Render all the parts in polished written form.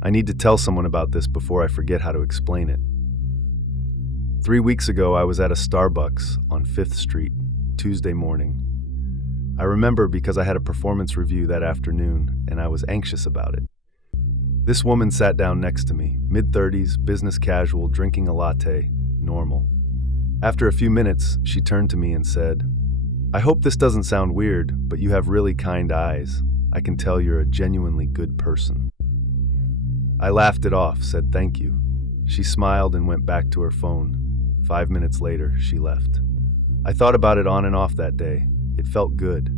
I need to tell someone about this before I forget how to explain it. 3 weeks ago, I was at a Starbucks on 5th Street, Tuesday morning. I remember because I had a performance review that afternoon, and I was anxious about it. This woman sat down next to me, mid-30s, business casual, drinking a latte, normal. After a few minutes, she turned to me and said, "I hope this doesn't sound weird, but you have really kind eyes. I can tell you're a genuinely good person." I laughed it off, said thank you. She smiled and went back to her phone. 5 minutes later, she left. I thought about it on and off that day. It felt good.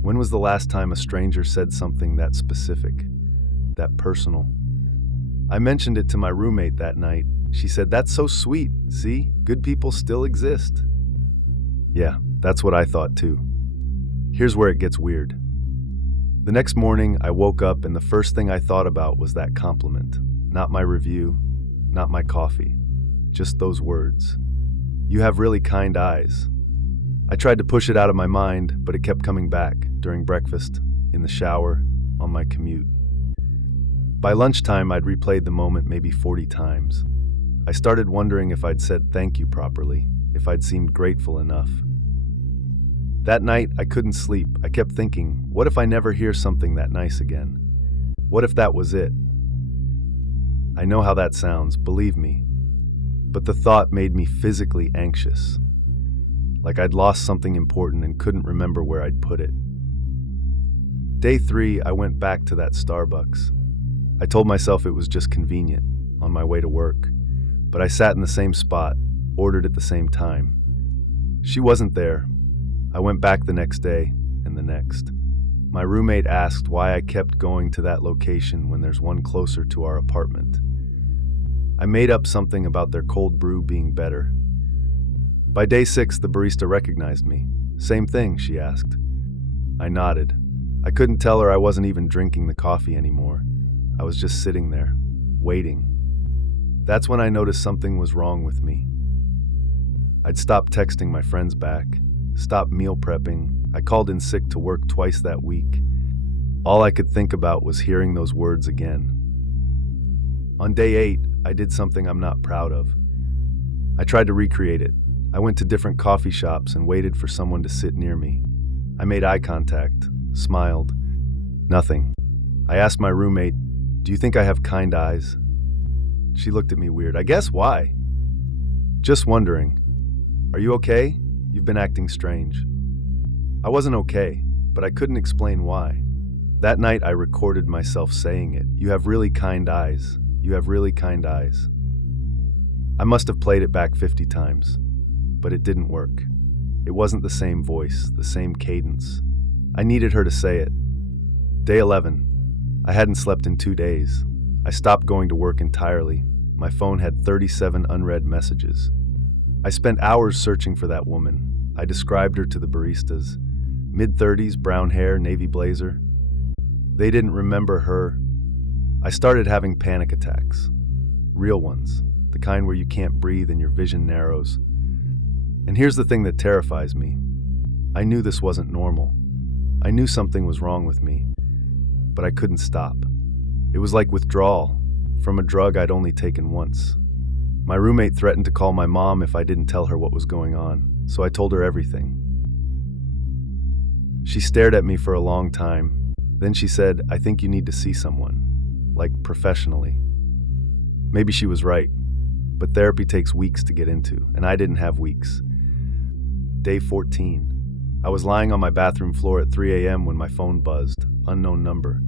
When was the last time a stranger said something that specific, that personal? I mentioned it to my roommate that night. She said, "That's so sweet. See, good people still exist." Yeah, that's what I thought too. Here's where it gets weird. The next morning, I woke up and the first thing I thought about was that compliment. Not my review, not my coffee, just those words. "You have really kind eyes." I tried to push it out of my mind, but it kept coming back during breakfast, in the shower, on my commute. By lunchtime, I'd replayed the moment maybe 40 times. I started wondering if I'd said thank you properly, if I'd seemed grateful enough. That night, I couldn't sleep. I kept thinking, what if I never hear something that nice again? What if that was it? I know how that sounds, believe me. But the thought made me physically anxious. Like I'd lost something important and couldn't remember where I'd put it. Day 3, I went back to that Starbucks. I told myself it was just convenient, on my way to work. But I sat in the same spot, ordered at the same time. She wasn't there. I went back the next day, and the next. My roommate asked why I kept going to that location when there's one closer to our apartment. I made up something about their cold brew being better. By day 6, the barista recognized me. "Same thing?" she asked. I nodded. I couldn't tell her I wasn't even drinking the coffee anymore. I was just sitting there, waiting. That's when I noticed something was wrong with me. I'd stopped texting my friends back, stopped meal prepping. I called in sick to work twice that week. All I could think about was hearing those words again. On day 8, I did something I'm not proud of. I tried to recreate it. I went to different coffee shops and waited for someone to sit near me. I made eye contact, smiled. Nothing. I asked my roommate, "Do you think I have kind eyes?" She looked at me weird. "I guess, why?" "Just wondering. Are you okay? You've been acting strange." I wasn't okay, but I couldn't explain why. That night I recorded myself saying it. "You have really kind eyes. You have really kind eyes." I must have played it back 50 times, but it didn't work. It wasn't the same voice, the same cadence. I needed her to say it. Day 11. I hadn't slept in 2 days. I stopped going to work entirely. My phone had 37 unread messages. I spent hours searching for that woman. I described her to the baristas. Mid-30s, brown hair, navy blazer. They didn't remember her. I started having panic attacks. Real ones. The kind where you can't breathe and your vision narrows. And here's the thing that terrifies me. I knew this wasn't normal. I knew something was wrong with me, but I couldn't stop. It was like withdrawal from a drug I'd only taken once. My roommate threatened to call my mom if I didn't tell her what was going on, so I told her everything. She stared at me for a long time. Then she said, "I think you need to see someone, like professionally." Maybe she was right, but therapy takes weeks to get into, and I didn't have weeks. Day 14. I was lying on my bathroom floor at 3 a.m. when my phone buzzed. Unknown number.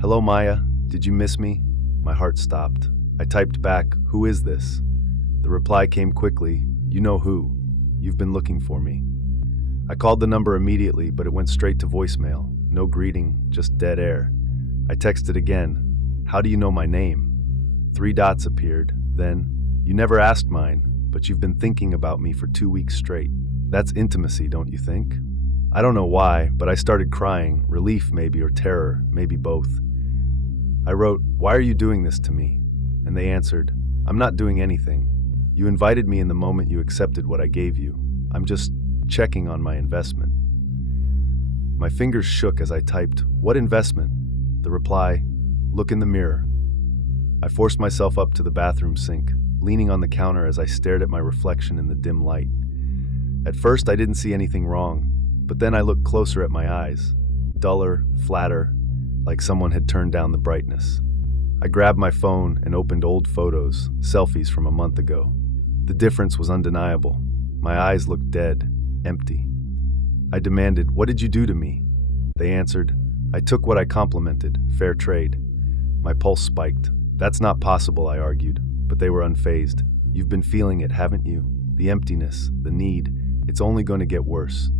"Hello, Maya. Did you miss me?" My heart stopped. I typed back, "Who is this?" The reply came quickly, "You know who. You've been looking for me." I called the number immediately, but it went straight to voicemail. No greeting, just dead air. I texted again, "How do you know my name?" 3 dots appeared. Then, "You never asked mine, but you've been thinking about me for 2 weeks straight." That's intimacy, don't you think? I don't know why, but I started crying, relief maybe, or terror, maybe both. I wrote, "Why are you doing this to me?" And they answered, "I'm not doing anything. You invited me in the moment you accepted what I gave you. I'm just checking on my investment." My fingers shook as I typed, "What investment?" The reply, "Look in the mirror." I forced myself up to the bathroom sink, leaning on the counter as I stared at my reflection in the dim light. At first, I didn't see anything wrong, but then I looked closer at my eyes, duller, flatter, like someone had turned down the brightness. I grabbed my phone and opened old photos, selfies from a month ago. The difference was undeniable. My eyes looked dead, empty. I demanded, "What did you do to me?" They answered, "I took what I complimented, fair trade." My pulse spiked. "That's not possible," I argued, but they were unfazed. "You've been feeling it, haven't you? The emptiness, the need. It's only going to get worse."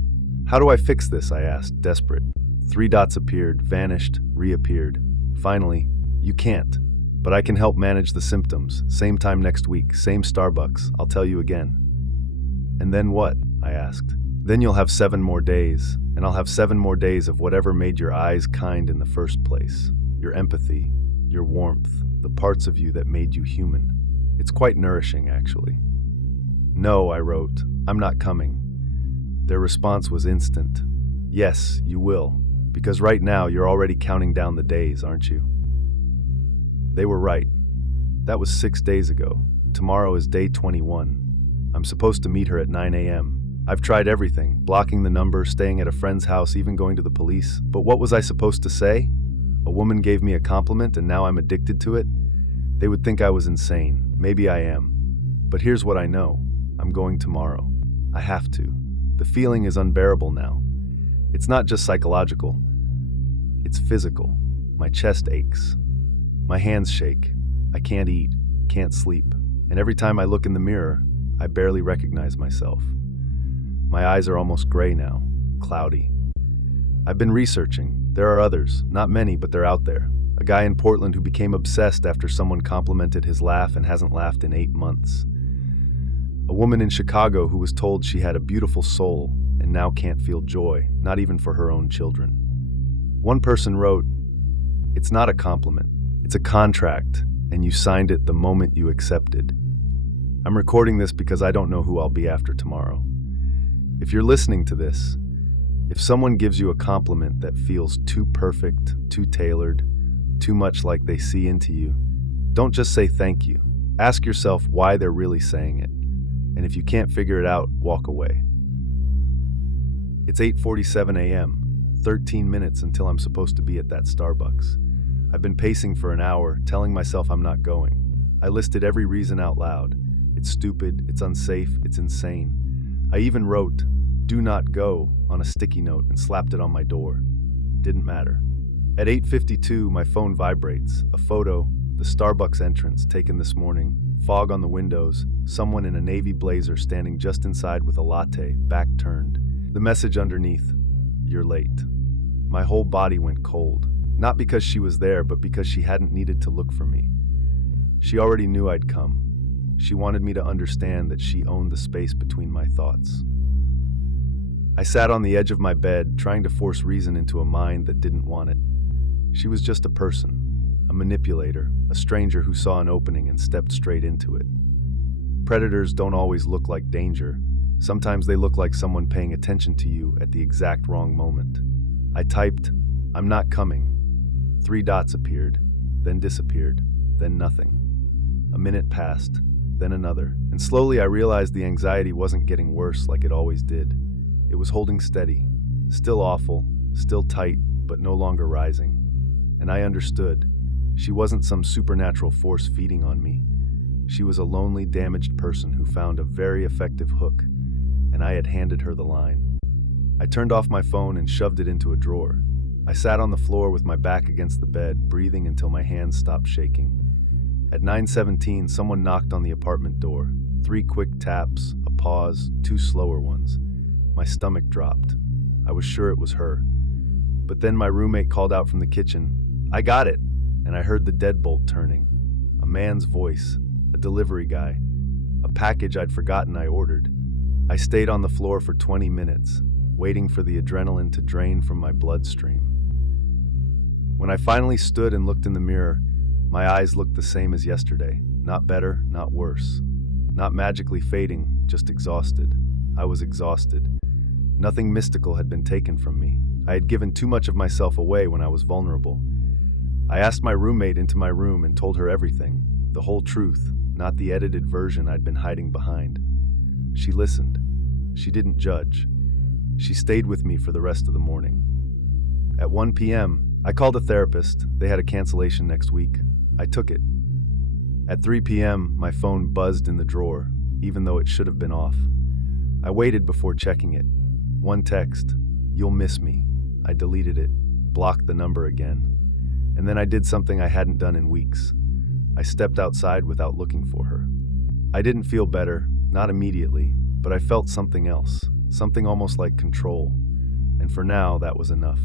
"How do I fix this?" I asked, desperate. 3 dots appeared, vanished, reappeared. Finally, "You can't, but I can help manage the symptoms. Same time next week, same Starbucks. I'll tell you again." "And then what?" I asked. "Then you'll have 7 more days, and I'll have 7 more days of whatever made your eyes kind in the first place. Your empathy, your warmth, the parts of you that made you human. It's quite nourishing, actually." "No," I wrote, "I'm not coming." Their response was instant. "Yes, you will, because right now you're already counting down the days, aren't you?" They were right. That was 6 days ago. Tomorrow is day 21. I'm supposed to meet her at 9 a.m. I've tried everything, blocking the number, staying at a friend's house, even going to the police. But what was I supposed to say? A woman gave me a compliment and now I'm addicted to it? They would think I was insane. Maybe I am. But here's what I know. I'm going tomorrow. I have to. The feeling is unbearable now. It's not just psychological. It's physical. My chest aches. My hands shake. I can't eat, can't sleep. And every time I look in the mirror, I barely recognize myself. My eyes are almost gray now, cloudy. I've been researching. There are others, not many, but they're out there. A guy in Portland who became obsessed after someone complimented his laugh and hasn't laughed in 8 months. A woman in Chicago who was told she had a beautiful soul and now can't feel joy, not even for her own children. One person wrote, "It's not a compliment. It's a contract, and you signed it the moment you accepted." I'm recording this because I don't know who I'll be after tomorrow. If you're listening to this, if someone gives you a compliment that feels too perfect, too tailored, too much like they see into you, don't just say thank you. Ask yourself why they're really saying it. And if you can't figure it out, walk away. It's 8:47 a.m., 13 minutes until I'm supposed to be at that Starbucks. I've been pacing for an hour, telling myself I'm not going. I listed every reason out loud. It's stupid, it's unsafe, it's insane. I even wrote, "Do not go," on a sticky note and slapped it on my door. Didn't matter. At 8:52, my phone vibrates. A photo, the Starbucks entrance taken this morning, fog on the windows, someone in a navy blazer standing just inside with a latte, back turned. The message underneath, "You're late." My whole body went cold. Not because she was there, but because she hadn't needed to look for me. She already knew I'd come. She wanted me to understand that she owned the space between my thoughts. I sat on the edge of my bed, trying to force reason into a mind that didn't want it. She was just a person, a manipulator, a stranger who saw an opening and stepped straight into it. Predators don't always look like danger. Sometimes they look like someone paying attention to you at the exact wrong moment. I typed, "I'm not coming." 3 dots appeared, then disappeared, then nothing. A minute passed, then another, and slowly I realized the anxiety wasn't getting worse like it always did. It was holding steady, still awful, still tight, but no longer rising. And I understood. She wasn't some supernatural force feeding on me. She was a lonely, damaged person who found a very effective hook, and I had handed her the line. I turned off my phone and shoved it into a drawer. I sat on the floor with my back against the bed, breathing until my hands stopped shaking. At 9:17, someone knocked on the apartment door. 3 quick taps, a pause, 2 slower ones. My stomach dropped. I was sure it was her. But then my roommate called out from the kitchen, "I got it!" And I heard the deadbolt turning. A man's voice, a delivery guy, a package I'd forgotten I ordered. I stayed on the floor for 20 minutes, waiting for the adrenaline to drain from my bloodstream. When I finally stood and looked in the mirror, my eyes looked the same as yesterday. Not better, not worse. Not magically fading, just exhausted. I was exhausted. Nothing mystical had been taken from me. I had given too much of myself away when I was vulnerable. I asked my roommate into my room and told her everything, the whole truth, not the edited version I'd been hiding behind. She listened. She didn't judge. She stayed with me for the rest of the morning. At 1 p.m., I called a therapist. They had a cancellation next week. I took it. At 3 p.m., my phone buzzed in the drawer, even though it should have been off. I waited before checking it. One text, "You'll miss me." I deleted it, blocked the number again. And then I did something I hadn't done in weeks. I stepped outside without looking for her. I didn't feel better, not immediately, but I felt something else, something almost like control. And for now, that was enough.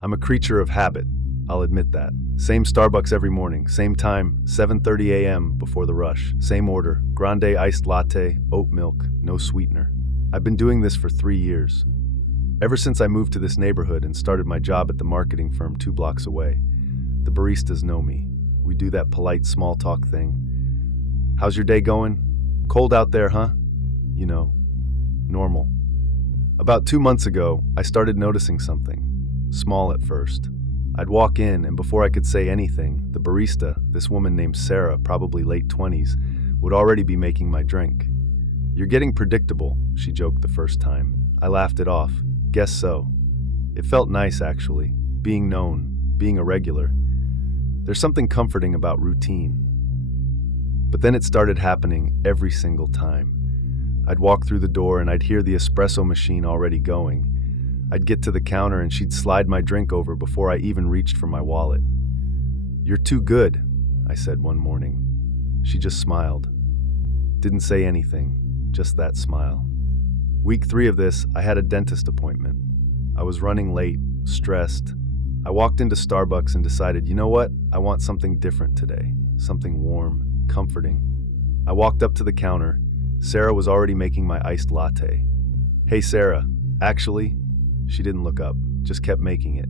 I'm a creature of habit, I'll admit that. Same Starbucks every morning, same time, 7:30 a.m. before the rush. Same order, grande iced latte, oat milk, no sweetener. I've been doing this for 3 years. Ever since I moved to this neighborhood and started my job at the marketing firm 2 blocks away. The baristas know me. We do that polite small talk thing. "How's your day going? Cold out there, huh?" You know, normal. About 2 months ago, I started noticing something. Small at first. I'd walk in, and before I could say anything, the barista, this woman named Sarah, probably late 20s, would already be making my drink. "You're getting predictable," she joked the first time. I laughed it off. Guess so. It felt nice, actually, being known, being a regular. There's something comforting about routine. But then it started happening every single time. I'd walk through the door and I'd hear the espresso machine already going. I'd get to the counter and she'd slide my drink over before I even reached for my wallet. "You're too good," I said one morning. She just smiled. Didn't say anything, just that smile. Week 3 of this, I had a dentist appointment. I was running late, stressed. I walked into Starbucks and decided, you know what? I want something different today. Something warm, comforting. I walked up to the counter. Sarah was already making my iced latte. "Hey, Sarah. Actually," she didn't look up, just kept making it.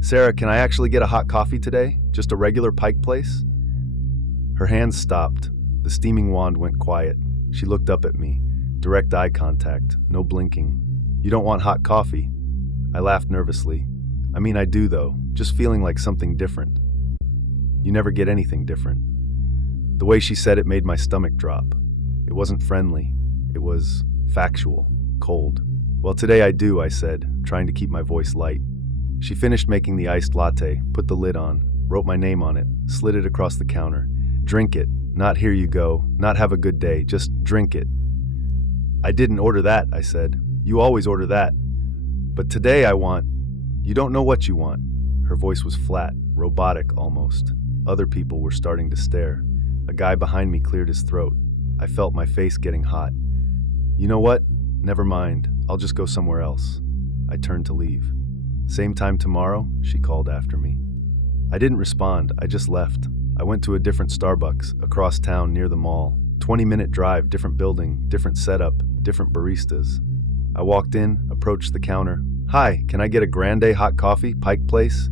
"Sarah, can I actually get a hot coffee today? Just a regular Pike Place?" Her hands stopped. The steaming wand went quiet. She looked up at me. Direct eye contact, no blinking. "You don't want hot coffee?" I laughed nervously. "I mean, I do though, just feeling like something different." "You never get anything different." The way she said it made my stomach drop. It wasn't friendly. It was factual, cold. "Well, today I do," I said, trying to keep my voice light. She finished making the iced latte, put the lid on, wrote my name on it, slid it across the counter. "Drink it, not here you go, not have a good day, just drink it." "I didn't order that," I said. "You always order that. But today I want—" "You don't know what you want." Her voice was flat, robotic almost. Other people were starting to stare. A guy behind me cleared his throat. I felt my face getting hot. "You know what? Never mind. I'll just go somewhere else." I turned to leave. "Same time tomorrow?" she called after me. I didn't respond. I just left. I went to a different Starbucks, across town near the mall. 20-minute drive, different building, different setup, different baristas. I walked in, approached the counter. "Hi, can I get a grande hot coffee, Pike Place?"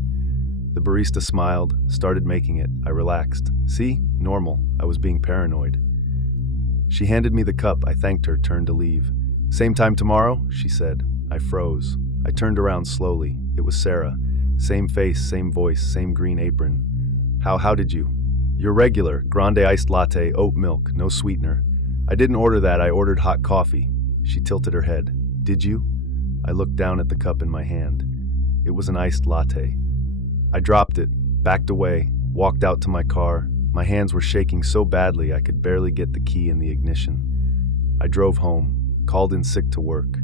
The barista smiled, started making it. I relaxed. See? Normal. I was being paranoid. She handed me the cup. I thanked her, turned to leave. "Same time tomorrow?" she said. I froze. I turned around slowly. It was Sarah. Same face, same voice, same green apron. How did you?" "Your regular, grande iced latte, oat milk, no sweetener." "I didn't order that, I ordered hot coffee." She tilted her head. "Did you?" I looked down at the cup in my hand. It was an iced latte. I dropped it, backed away, walked out to my car. My hands were shaking so badly I could barely get the key in the ignition. I drove home, called in sick to work.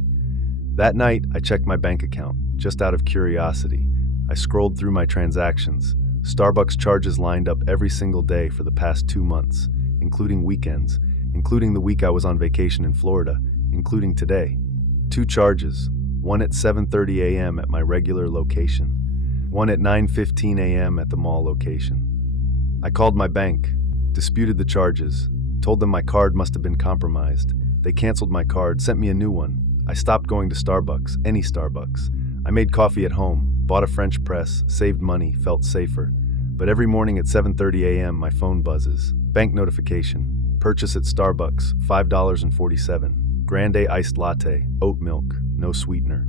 That night, I checked my bank account, just out of curiosity. I scrolled through my transactions. Starbucks charges lined up every single day for the past 2 months, including weekends, including the week I was on vacation in Florida, including today. 2 charges, one at 7:30 a.m. at my regular location, one at 9:15 a.m. at the mall location. I called my bank, disputed the charges, told them my card must have been compromised. They canceled my card, sent me a new one. I stopped going to Starbucks, any Starbucks. I made coffee at home, bought a French press, saved money, felt safer. But every morning at 7:30 a.m. my phone buzzes. Bank notification. Purchase at Starbucks, $5.47. grande iced latte, oat milk, no sweetener.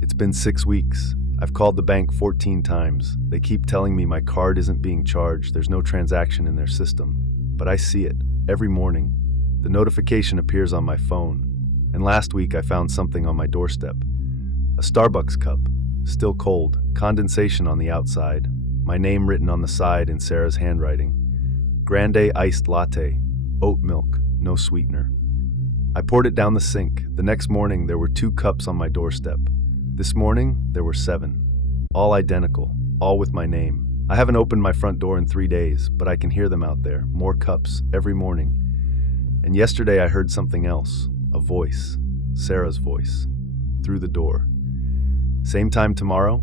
It's been 6 weeks. I've called the bank 14 times. They keep telling me my card isn't being charged, there's no transaction in their system. But I see it, every morning. The notification appears on my phone. And last week I found something on my doorstep. A Starbucks cup, still cold, condensation on the outside, my name written on the side in Sarah's handwriting. Grande iced latte, oat milk, no sweetener. I poured it down the sink. The next morning there were 2 cups on my doorstep. This morning there were 7. All identical, all with my name. I haven't opened my front door in 3 days, but I can hear them out there, more cups, every morning. And yesterday I heard something else, a voice, Sarah's voice, through the door. Same time tomorrow?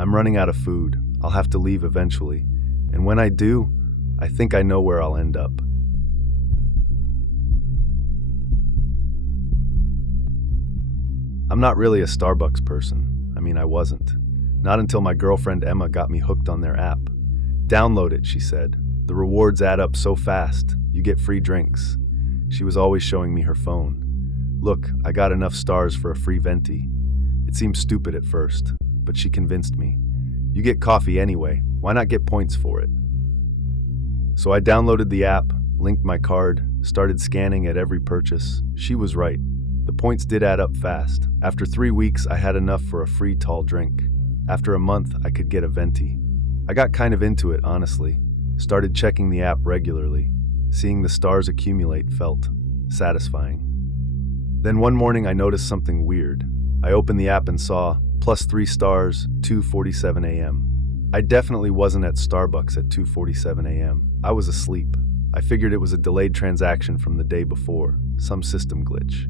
I'm running out of food. I'll have to leave eventually. And when I do, I think I know where I'll end up. I'm not really a Starbucks person. I wasn't. Not until my girlfriend Emma got me hooked on their app. Download it, she said. The rewards add up so fast. You get free drinks. She was always showing me her phone. Look, I got enough stars for a free venti. It seemed stupid at first, but she convinced me. You get coffee anyway. Why not get points for it? So I downloaded the app, linked my card, started scanning at every purchase. She was right. The points did add up fast. After 3 weeks, I had enough for a free tall drink. After a month, I could get a venti. I got kind of into it, honestly. Started checking the app regularly. Seeing the stars accumulate felt satisfying. Then one morning I noticed something weird. I opened the app and saw +3 stars, 2:47 a.m. I definitely wasn't at Starbucks at 2:47 a.m. I was asleep. I figured it was a delayed transaction from the day before, some system glitch.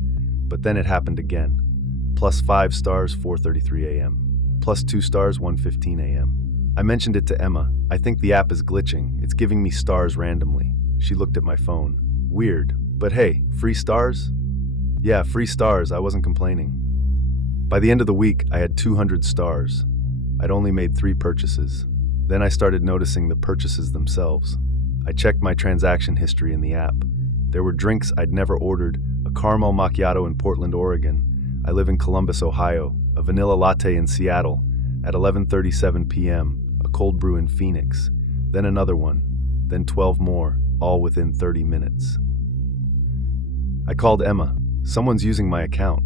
But then it happened again. +5 stars, 4:33 a.m. +2 stars, 1:15 a.m. I mentioned it to Emma. I think the app is glitching. It's giving me stars randomly. She looked at my phone. Weird. But hey, free stars? Yeah, free stars. I wasn't complaining. By the end of the week, I had 200 stars. I'd only made 3 purchases. Then I started noticing the purchases themselves. I checked my transaction history in the app. There were drinks I'd never ordered, a caramel macchiato in Portland, Oregon. I live in Columbus, Ohio, a vanilla latte in Seattle. At 11:37 p.m., a cold brew in Phoenix. Then another one. Then 12 more, all within 30 minutes. I called Emma. Someone's using my account.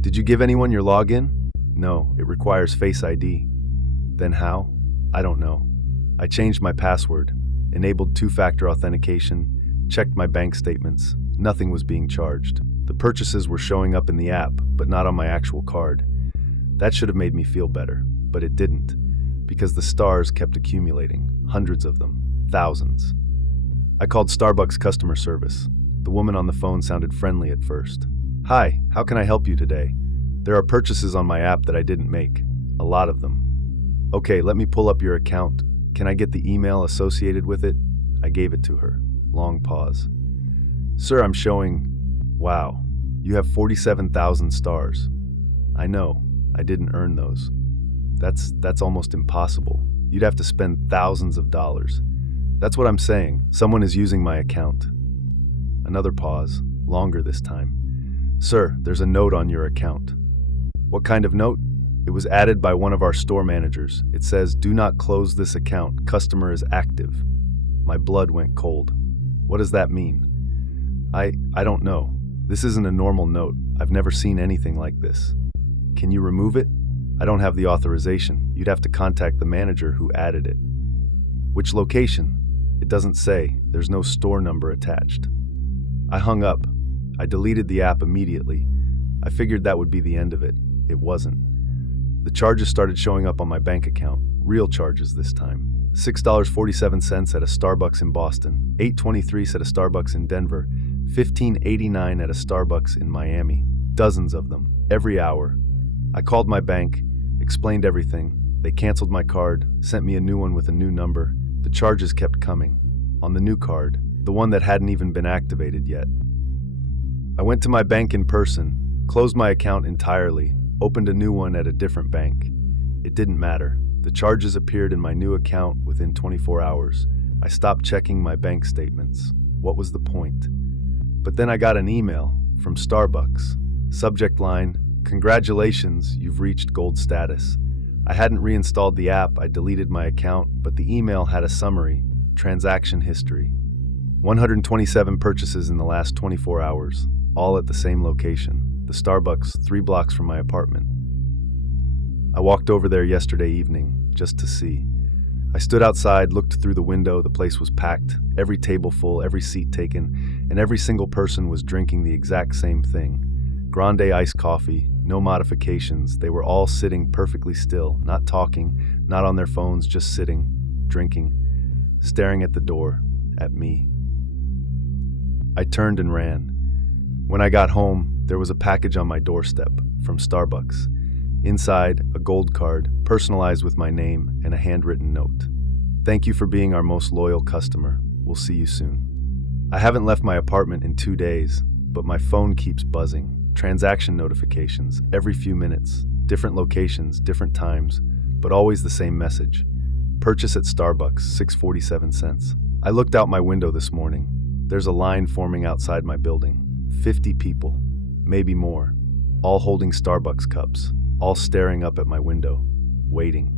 Did you give anyone your login? No, it requires Face ID. Then how? I don't know. I changed my password, enabled 2-factor authentication, checked my bank statements. Nothing was being charged. The purchases were showing up in the app, but not on my actual card. That should have made me feel better, but it didn't, because the stars kept accumulating, hundreds of them, thousands. I called Starbucks customer service. The woman on the phone sounded friendly at first. Hi, how can I help you today? There are purchases on my app that I didn't make, a lot of them. Okay, let me pull up your account. Can I get the email associated with it? I gave it to her. Long pause. Sir, I'm showing... Wow, you have 47,000 stars. I know, I didn't earn those. That's almost impossible. You'd have to spend thousands of dollars. That's what I'm saying. Someone is using my account. Another pause, longer this time. Sir, there's a note on your account. What kind of note? It was added by one of our store managers. It says, do not close this account. Customer is active. My blood went cold. What does that mean? I don't know. This isn't a normal note. I've never seen anything like this. Can you remove it? I don't have the authorization. You'd have to contact the manager who added it. Which location? It doesn't say. There's no store number attached. I hung up. I deleted the app immediately. I figured that would be the end of it. It wasn't. The charges started showing up on my bank account. Real charges this time. $6.47 at a Starbucks in Boston, $8.23 at a Starbucks in Denver, $15.89 at a Starbucks in Miami. Dozens of them, every hour. I called my bank, explained everything. They canceled my card, sent me a new one with a new number. The charges kept coming. On the new card, the one that hadn't even been activated yet. I went to my bank in person, closed my account entirely, opened a new one at a different bank. It didn't matter. The charges appeared in my new account within 24 hours. I stopped checking my bank statements. What was the point? But then I got an email from Starbucks. Subject line, "Congratulations, you've reached gold status." I hadn't reinstalled the app, I deleted my account, but the email had a summary, transaction history. 127 purchases in the last 24 hours, all at the same location, the Starbucks 3 blocks from my apartment. I walked over there yesterday evening, just to see. I stood outside, looked through the window, the place was packed, every table full, every seat taken, and every single person was drinking the exact same thing. Grande iced coffee, no modifications, they were all sitting perfectly still, not talking, not on their phones, just sitting, drinking, staring at the door, at me. I turned and ran. When I got home, there was a package on my doorstep from Starbucks. Inside, a gold card, personalized with my name and a handwritten note. "Thank you for being our most loyal customer. We'll see you soon." I haven't left my apartment in 2 days, but my phone keeps buzzing. Transaction notifications, every few minutes, different locations, different times, but always the same message. Purchase at Starbucks, 6.47 cents. I looked out my window this morning. There's a line forming outside my building. 50 people, maybe more, all holding Starbucks cups, all staring up at my window, waiting.